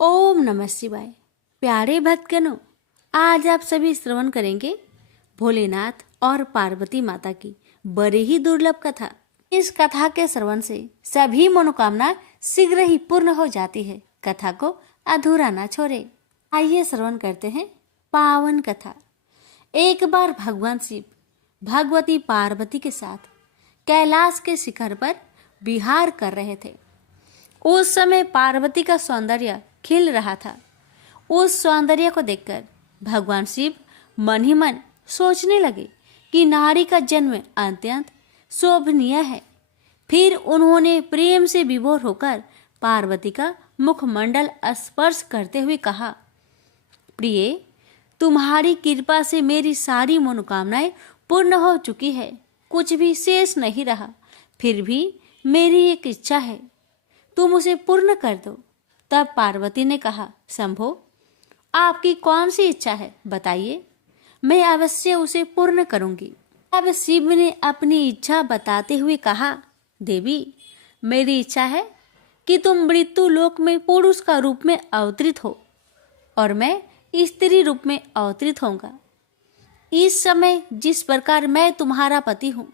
ओम नमः शिवाय। प्यारे भक्तगणों, आज आप सभी श्रवण करेंगे भोलेनाथ और पार्वती माता की बड़ी ही दुर्लभ कथा। इस कथा के श्रवण से सभी मनोकामना शीघ्र ही पूर्ण हो जाती है। कथा को अधूरा ना छोड़े। आइए श्रवण करते हैं पावन कथा। एक बार भगवान शिव भगवती पार्वती के साथ कैलाश के शिखर पर विहार कर रहे थे। उस समय पार्वती का सौंदर्य खिल रहा था। उस सौंदर्य को देखकर भगवान शिव मन ही मन सोचने लगे कि नारी का जन्म अत्यंत शोभनीय है। फिर उन्होंने प्रेम से विभोर होकर पार्वती का मुखमंडल स्पर्श करते हुए कहा, प्रिय, तुम्हारी कृपा से मेरी सारी मनोकामनाएं पूर्ण हो चुकी है। कुछ भी शेष नहीं रहा। फिर भी मेरी एक इच्छा है, तुम उसे पूर्ण कर दो। तब पार्वती ने कहा, शंभो, आपकी कौन सी इच्छा है, बताइए, मैं अवश्य उसे पूर्ण करूंगी। अब शिव ने अपनी इच्छा बताते हुए कहा, देवी, मेरी इच्छा है कि तुम मृत्यु लोक में पुरुष का रूप में अवतरित हो और मैं स्त्री रूप में अवतरित होऊंगा। इस समय जिस प्रकार मैं तुम्हारा पति हूँ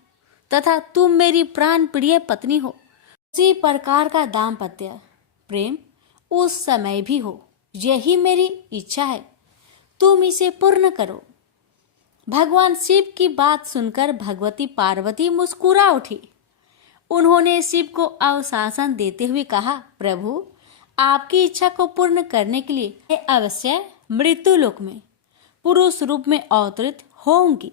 तथा तुम मेरी प्राण प्रिय पत्नी हो, उसी प्रकार का दाम्पत्य प्रेम उस समय भी हो। यही मेरी इच्छा है, तुम इसे पूर्ण करो। भगवान शिव की बात सुनकर भगवती पार्वती मुस्कुरा उठी। उन्होंने शिव को आश्वासन देते हुए कहा, प्रभु, आपकी इच्छा को पूर्ण करने के लिए मैं अवश्य मृत्यु लोक में पुरुष रूप में अवतरित होऊंगी।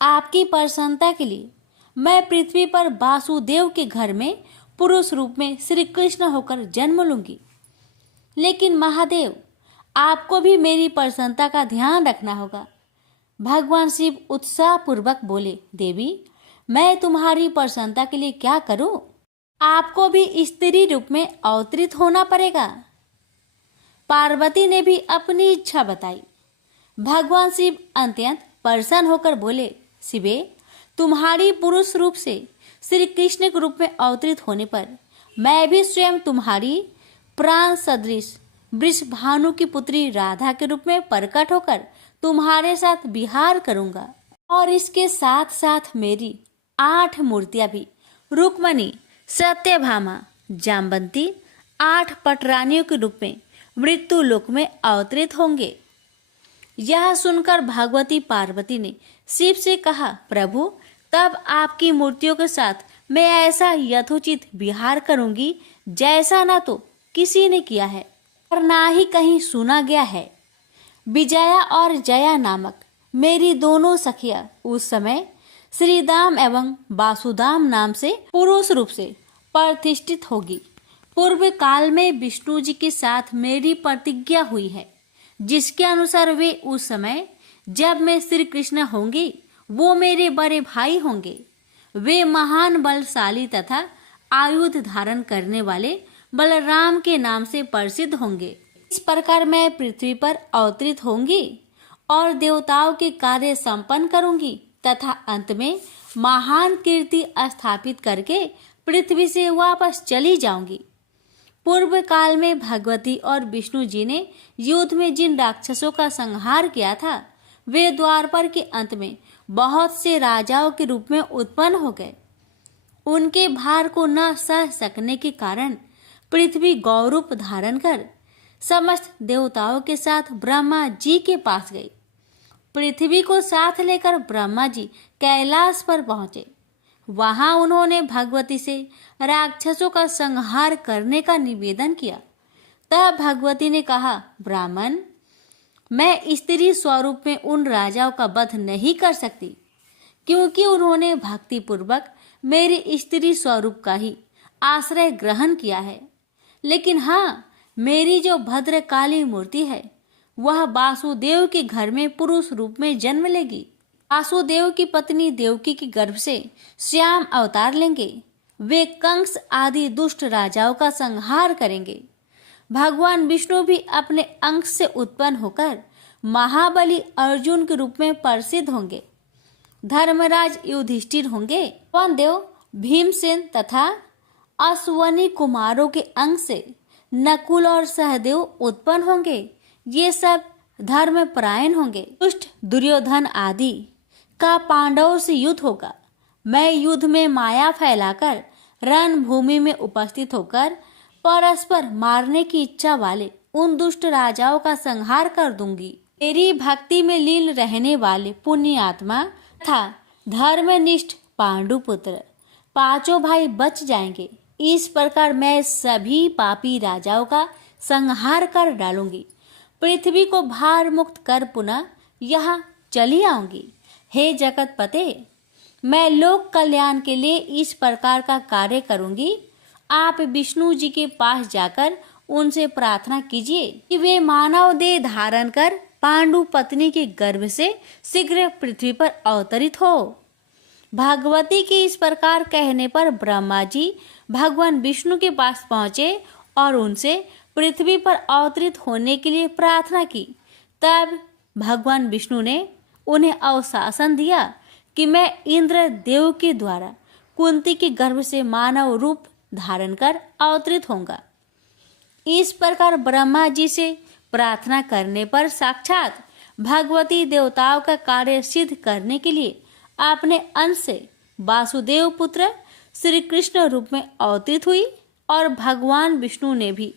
आपकी प्रसन्नता के लिए मैं पृथ्वी पर वासुदेव के घर में पुरुष रूप में श्री कृष्ण होकर जन्म लूंगी। लेकिन महादेव, आपको भी मेरी प्रसन्नता का ध्यान रखना होगा। भगवान शिव उत्साह पूर्वक बोले, देवी, मैं तुम्हारी प्रसन्नता के लिए क्या करूं? आपको भी स्त्री रूप में अवतरित होना पड़ेगा। पार्वती ने भी अपनी इच्छा बताई। भगवान शिव अत्यंत प्रसन्न होकर बोले, शिवे, तुम्हारी पुरुष रूप से श्री कृष्ण के रूप में अवतरित होने पर मैं भी स्वयं तुम्हारी प्राण सदृश वृषभानु की पुत्री राधा के रूप में प्रकट होकर तुम्हारे साथ विहार करूंगा। और इसके साथ साथ मेरी 8 मूर्तियां भी रुक्मणी, सत्यभामा, जाम्बंती 8 पटरानियों के रूप में मृत्यु लोक में अवतरित होंगे। यह सुनकर भगवती पार्वती ने शिव से कहा, प्रभु, तब आपकी मूर्तियों के साथ मैं ऐसा यथोचित विहार करूंगी जैसा ना तो किसी ने किया है और ना ही कहीं सुना गया है। विजया और जया नामक मेरी दोनों सखियां उस समय श्रीदाम एवं वासुदाम नाम से पुरुष रूप से प्रतिष्ठित होगी। पूर्व काल में विष्णु जी के साथ मेरी प्रतिज्ञा हुई है, जिसके अनुसार वे उस समय जब मैं श्री कृष्ण होंगी, वो मेरे बड़े भाई होंगे। वे महान बलशाली तथा आयुध धारण करने वाले बलराम के नाम से प्रसिद्ध होंगे। इस प्रकार मैं पृथ्वी पर अवतरित होंगी और देवताओं के कार्य संपन्न करूंगी तथा अंत में महान कीर्ति स्थापित करके पृथ्वी से वापस चली जाऊंगी। पूर्व काल में भगवती और विष्णु जी ने युद्ध में जिन राक्षसों का संहार किया था, वे द्वापर के अंत में बहुत से राजाओं के रूप में उत्पन्न हो गए। उनके भार को न सह सकने के कारण पृथ्वी गौरूप धारण कर समस्त देवताओं के साथ ब्रह्मा जी के पास गई। पृथ्वी को साथ लेकर ब्रह्मा जी कैलाश पर पहुंचे। वहां उन्होंने भगवती से राक्षसों का संहार करने का निवेदन किया। तब भगवती ने कहा, ब्राह्मण, मैं स्त्री स्वरूप में उन राजाओं का वध नहीं कर सकती, क्योंकि उन्होंने भक्ति पूर्वक मेरे स्त्री स्वरूप का ही आश्रय ग्रहण किया है। लेकिन हाँ, मेरी जो भद्रकाली मूर्ति है, वह वासुदेव के घर में पुरुष रूप में जन्म लेगी। वासुदेव की पत्नी देवकी के गर्भ से श्याम अवतार लेंगे। वे कंस आदि दुष्ट राजाओं का संहार करेंगे। भगवान विष्णु भी अपने अंश से उत्पन्न होकर महाबली अर्जुन के रूप में प्रसिद्ध होंगे। धर्मराज युधिष्ठिर होंगे। पवन देव भीमसेन तथा अश्वनी कुमारों के अंश से नकुल और सहदेव उत्पन्न होंगे। ये सब धर्म परायण होंगे। दुष्ट दुर्योधन आदि का पांडवों से युद्ध होगा। मैं युद्ध में माया फैलाकर रणभूमि में उपस्थित होकर परस्पर मारने की इच्छा वाले उन दुष्ट राजाओं का संहार कर दूंगी। मेरी भक्ति में लीन रहने वाले पुण्यात्मा तथा धर्मनिष्ठ पांडुपुत्र पांचों भाई बच जाएंगे। इस प्रकार मैं सभी पापी राजाओं का संहार कर डालूंगी। पृथ्वी को भार मुक्त कर पुनः यहाँ चली आऊंगी। हे जगतपते, मैं लोक कल्याण के लिए इस प्रकार का कार्य करूंगी। आप विष्णु जी के पास जाकर उनसे प्रार्थना कीजिए कि वे मानव देह धारण कर पांडु पत्नी के गर्भ से शीघ्र पृथ्वी पर अवतरित हो। भगवती के इस प्रकार कहने पर ब्रह्मा जी भगवान विष्णु के पास पहुंचे और उनसे पृथ्वी पर अवतरित होने के लिए प्रार्थना की। तब भगवान विष्णु ने उन्हें अवशासन दिया कि मैं इंद्र देव के द्वारा कुंती के गर्भ से मानव रूप धारण कर अवतरित होऊंगा। इस प्रकार ब्रह्मा जी से प्रार्थना करने पर साक्षात भगवती देवताओं का कार्य सिद्ध करने के लिए अपने अंश से वासुदेव पुत्र श्री कृष्ण रूप में अवतरित हुई और भगवान विष्णु ने भी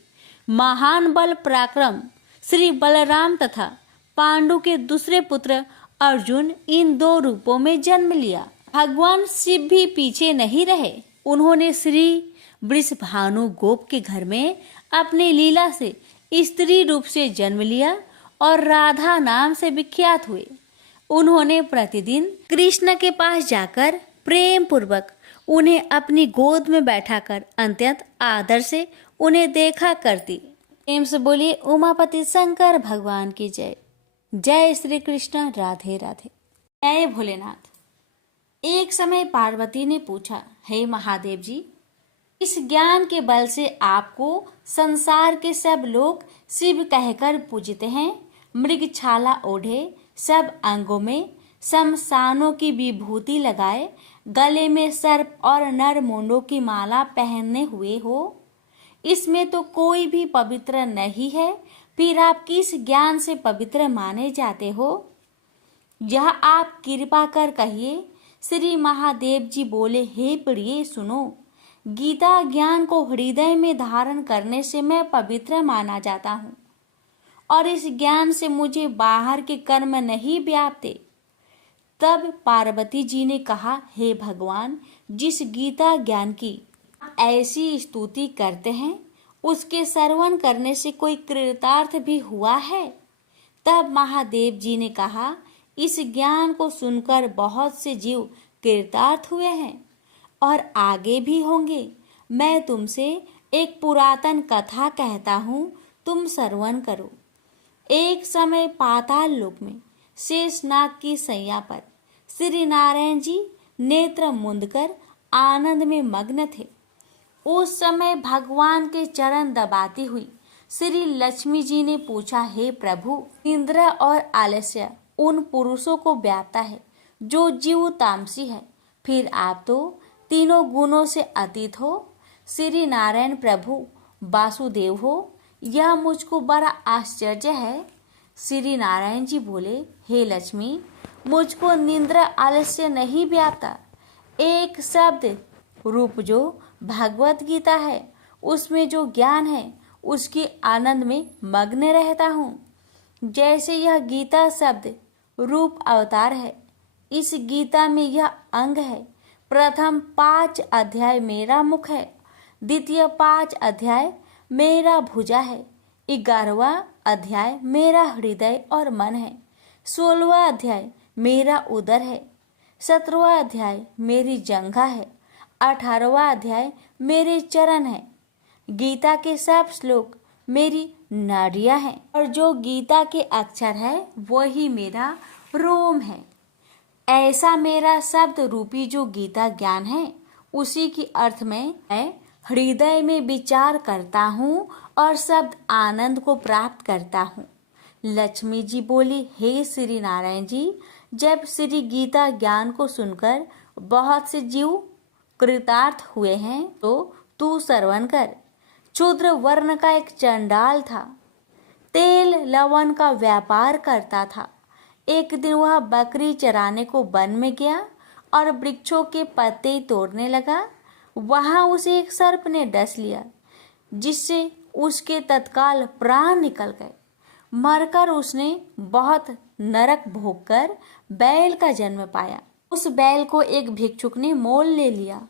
महान बल पराक्रम श्री बलराम तथा पांडु के दूसरे पुत्र अर्जुन इन दो रूपों में जन्म लिया। भगवान शिव भी पीछे नहीं रहे। उन्होंने श्री वृषभानु गोप के घर में अपनी लीला से स्त्री रूप से जन्म लिया और राधा नाम से विख्यात हुए। उन्होंने प्रतिदिन कृष्ण के पास जाकर प्रेम पूर्वक उन्हें अपनी गोद में बैठाकर अत्यंत आदर से उन्हें देखा करती। प्रेम से बोलिए उमापति शंकर भगवान की जय। जय श्री कृष्ण। राधे राधे। जय भोलेनाथ। एक समय पार्वती ने पूछा, हे महादेव जी, इस ज्ञान के बल से आपको संसार के सब लोग शिव कहकर पूजते हैं। मृगछाला ओढ़े, सब अंगों में शमशानों की विभूति लगाए, गले में सर्प और नर मुंडों की माला पहने हुए हो। इसमें तो कोई भी पवित्र नहीं है, फिर आप किस ज्ञान से पवित्र माने जाते हो? यह आप कृपा कर कहिए। श्री महादेव जी बोले, हे प्रिय सुनो, गीता ज्ञान को हृदय में धारण करने से मैं पवित्र माना जाता हूँ और इस ज्ञान से मुझे बाहर के कर्म नहीं व्यापते। तब पार्वती जी ने कहा, हे भगवान, जिस गीता ज्ञान की ऐसी स्तुति करते हैं उसके श्रवण करने से कोई कृतार्थ भी हुआ है? तब महादेव जी ने कहा, इस ज्ञान को सुनकर बहुत से जीव कृतार्थ हुए हैं और आगे भी होंगे। मैं तुमसे एक पुरातन कथा कहता हूँ, तुम श्रवण करो। एक समय पाताल लोक में शेषनाग की सैया पर श्री नारायण जी नेत्र मूंद कर आनंद में मग्न थे। उस समय भगवान के चरण दबाती हुई श्री लक्ष्मी जी ने पूछा, हे प्रभु, इंद्र और आलस्य उन पुरुषों को व्यापता है जो जीव तामसी है, फिर आप तो तीनों गुणों से अतीत हो। श्री नारायण प्रभु वासुदेव हो, यह मुझको बड़ा आश्चर्य है। श्री नारायण जी बोले, हे लक्ष्मी, मुझको निंद्रा आलस्य नहीं व्यापता। एक शब्द रूप जो भगवत गीता है, उसमें जो ज्ञान है उसके आनंद में मग्न रहता हूँ। जैसे यह गीता शब्द रूप अवतार है, इस गीता में यह अंग है। प्रथम 5 अध्याय मेरा मुख है, द्वितीय 5 अध्याय मेरा भुजा है, 11वां अध्याय मेरा हृदय और मन है, 16वां अध्याय मेरा उदर है, 17वां अध्याय मेरी जंघा है, 18वां अध्याय मेरे चरण है। गीता के सब श्लोक मेरी नाड़ियां हैं और जो गीता के अक्षर है वही मेरा रोम है। ऐसा मेरा शब्द रूपी जो गीता ज्ञान है, उसी की अर्थ में मैं हृदय में विचार करता हूँ और शब्द आनंद को प्राप्त करता हूँ। लक्ष्मी जी बोली, हे श्री नारायण जी, जब श्री गीता ज्ञान को सुनकर बहुत से जीव कृतार्थ हुए हैं तो तू श्रवण कर। शूद्र वर्ण का एक चंडाल था। तेल लवण का व्यापार करता था। एक दिन वह बकरी चराने को वन में गया और वृक्षों के पत्ते तोड़ने लगा। वहां उसे एक सर्प ने डस लिया, जिससे उसके तत्काल प्राण निकल गए। मरकर उसने बहुत नरक भोगकर बैल का जन्म पाया। उस बैल को एक भिक्षुक ने मोल ले लिया।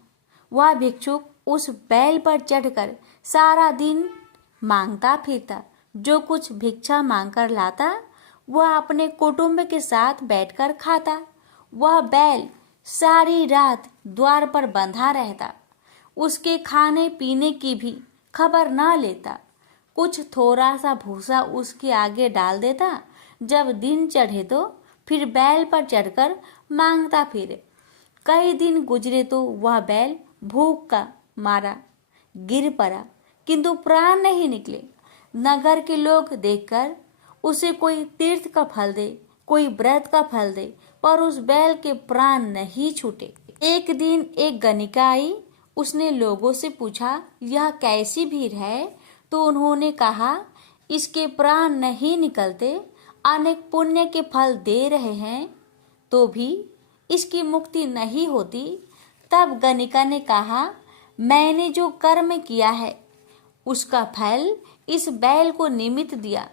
वह भिक्षुक उस बैल पर चढ़कर सारा दिन मांगता फिरता। जो कुछ भिक्षा मांगकर लाता वह अपने कुटुंब के साथ बैठकर खाता। वह बैल सारी रात द्वार पर बंधा रहता। उसके खाने पीने की भी खबर न लेता। कुछ थोड़ा सा भूसा उसके आगे डाल देता। जब दिन चढ़े तो फिर बैल पर चढ़कर मांगता फिरे। कई दिन गुजरे तो वह बैल भूख का मारा गिर पड़ा, किंतु प्राण नहीं निकले। नगर के लोग देखकर उसे कोई तीर्थ का फल दे, कोई व्रत का फल दे, पर उस बैल के प्राण नहीं छूटे। एक दिन एक गणिका आई। उसने लोगों से पूछा, यह कैसी भीड़ है? तो उन्होंने कहा, इसके प्राण नहीं निकलते, अनेक पुण्य के फल दे रहे हैं तो भी इसकी मुक्ति नहीं होती। तब गणिका ने कहा, मैंने जो कर्म किया है उसका फल इस बैल को निमित्त दिया।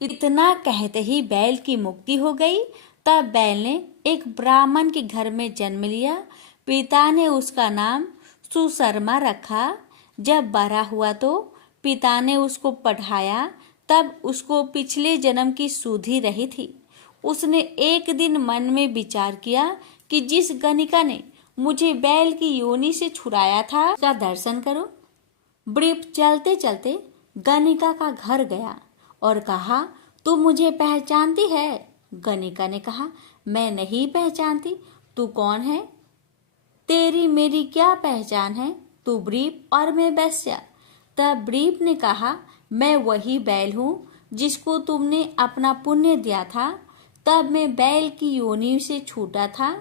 इतना कहते ही बैल की मुक्ति हो गई। तब बैल ने एक ब्राह्मण के घर में जन्म लिया। पिता ने उसका नाम सुशर्मा रखा। जब बड़ा हुआ तो पिता ने उसको पढ़ाया। तब उसको पिछले जन्म की सुधि रही थी। उसने एक दिन मन में विचार किया कि जिस गणिका ने मुझे बैल की योनि से छुड़ाया था उसका दर्शन करो। वृप चलते चलते गणिका का घर गया और कहा, तू मुझे पहचानती है? गणिका ने कहा, मैं नहीं पहचानती। तू कौन है? तेरी मेरी क्या पहचान है? तू वृप और मैं वैश्या। तब वृप ने कहा, मैं वही बैल हूँ जिसको तुमने अपना पुण्य दिया था। तब मैं बैल की योनि से छूटा था।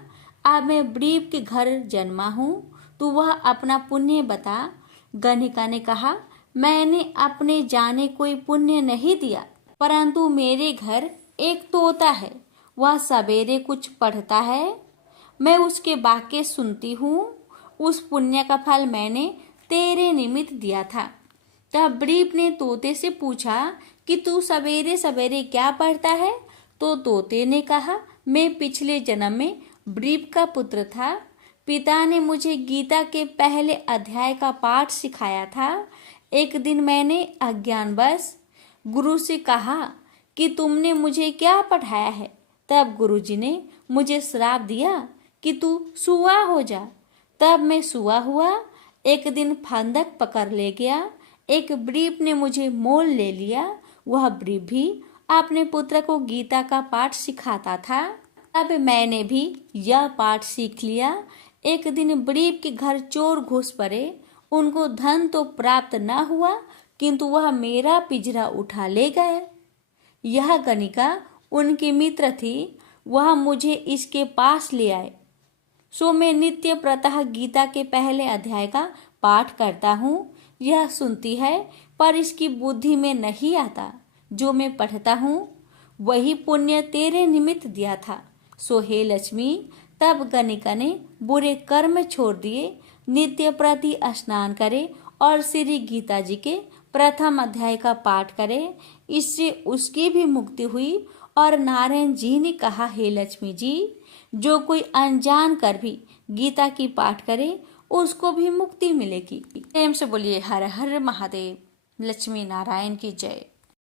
अब मैं वृप के घर जन्मा हूँ। तू वह अपना पुण्य बता। गणिका ने कहा, मैंने अपने जाने कोई पुण्य नहीं दिया, परंतु मेरे घर एक तोता है। वह सवेरे कुछ पढ़ता है, मैं उसके वाक्य सुनती हूँ। उस पुण्य का फल मैंने तेरे निमित्त दिया था। तब वृप ने तोते से पूछा कि तू सवेरे सवेरे क्या पढ़ता है? तो तोते ने कहा, मैं पिछले जन्म में वृप का पुत्र था। पिता ने मुझे गीता के पहले अध्याय का पाठ सिखाया था। एक दिन मैंने अज्ञानवश गुरु से कहा कि तुमने मुझे क्या पढ़ाया है। तब गुरुजी ने मुझे श्राप दिया कि तू सुआ हो जा। तब मैं सुआ हुआ। एक दिन फंदक पकड़ ले गया। एक वृप ने मुझे मोल ले लिया। वह वृप भी अपने पुत्र को गीता का पाठ सिखाता था। अब मैंने भी यह पाठ सीख लिया। एक दिन वृप के घर चोर घुस पड़े। उनको धन तो प्राप्त न हुआ, किंतु वह मेरा पिंजरा उठा ले गए। यह गणिका उनकी मित्र थी। वह मुझे इसके पास ले आए। सो मैं नित्य प्रातः गीता के पहले अध्याय का पाठ करता हूँ। यह सुनती है, पर इसकी बुद्धि में नहीं आता। जो मैं पढ़ता हूँ वही पुण्य तेरे निमित्त दिया था। सो हे लक्ष्मी। तब गणिका ने बुरे कर्म छोड़ दिए, नित्य प्रति स्नान करे और श्री गीता जी के प्रथम अध्याय का पाठ करे। इससे उसकी भी मुक्ति हुई। और नारायण जी ने कहा, हे लक्ष्मी जी, जो कोई अनजान कर भी गीता की पाठ करे उसको भी मुक्ति मिलेगी। प्रेम से बोलिए हर हर महादेव। लक्ष्मी नारायण की जय।